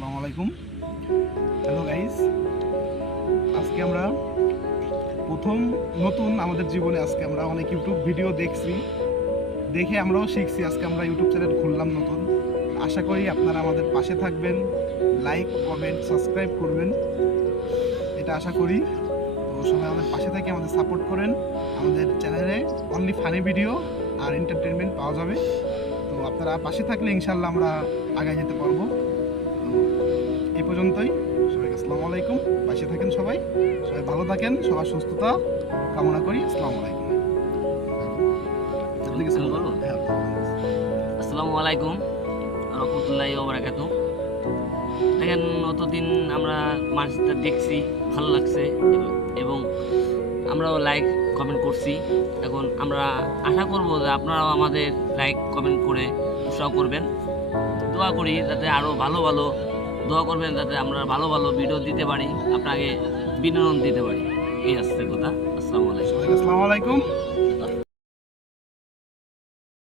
আসসালামু আলাইকুম। Hello guys, আজকে আমরা প্রথম নতুন আমাদের জীবনে আজকে আমরা অনেক ইউটিউব ভিডিও দেখছি, দেখে আমরাও শিখছি। আজকে আমরা ইউটিউব চ্যানেল খুললাম নতুন। আশা করি আপনারা আমাদের পাশে থাকবেন, লাইক কমেন্ট সাবস্ক্রাইব করবেন, এটা আশা করি। তো সবাই আমাদের পাশে থেকে আমাদের সাপোর্ট করেন। আমাদের চ্যানেলে অনলি ফানি ভিডিও আর এন্টারটেনমেন্ট পাওয়া যাবে। তো আপনারা পাশে থাকলে ইনশাল্লাহ আমরা আগায় যেতে পারবো। তো এই পর্যন্তই। সবাইকে আসসালামু আলাইকুম। পাশে থাকেন সবাই, সবাই ভালো থাকেন, সবার সুস্থতা কামনা করি। আসসালামু আলাইকুম। হ্যাঁ, আসসালামু আলাইকুম রহমতুল্লাহি ওয়া বারাকাতুহু। দেখেন, অতদিন আমরা মানুষটা দেখছি, ভালো লাগছে এবং আমরাও লাইক কমেন্ট করছি। এখন আমরা আশা করব যে আপনারাও আমাদের লাইক কমেন্ট করে উৎসাহ করবেন। দোয়া করি যাতে আরও ভালো ভালো দোয়া করবেন, যাতে আমরা ভালো ভালো ভিডিও দিতে পারি, আপনাকে বিনোদন দিতে পারি। এই আসছে কথা। আসসালামু আলাইকুম। আসসালামু আলাইকুম।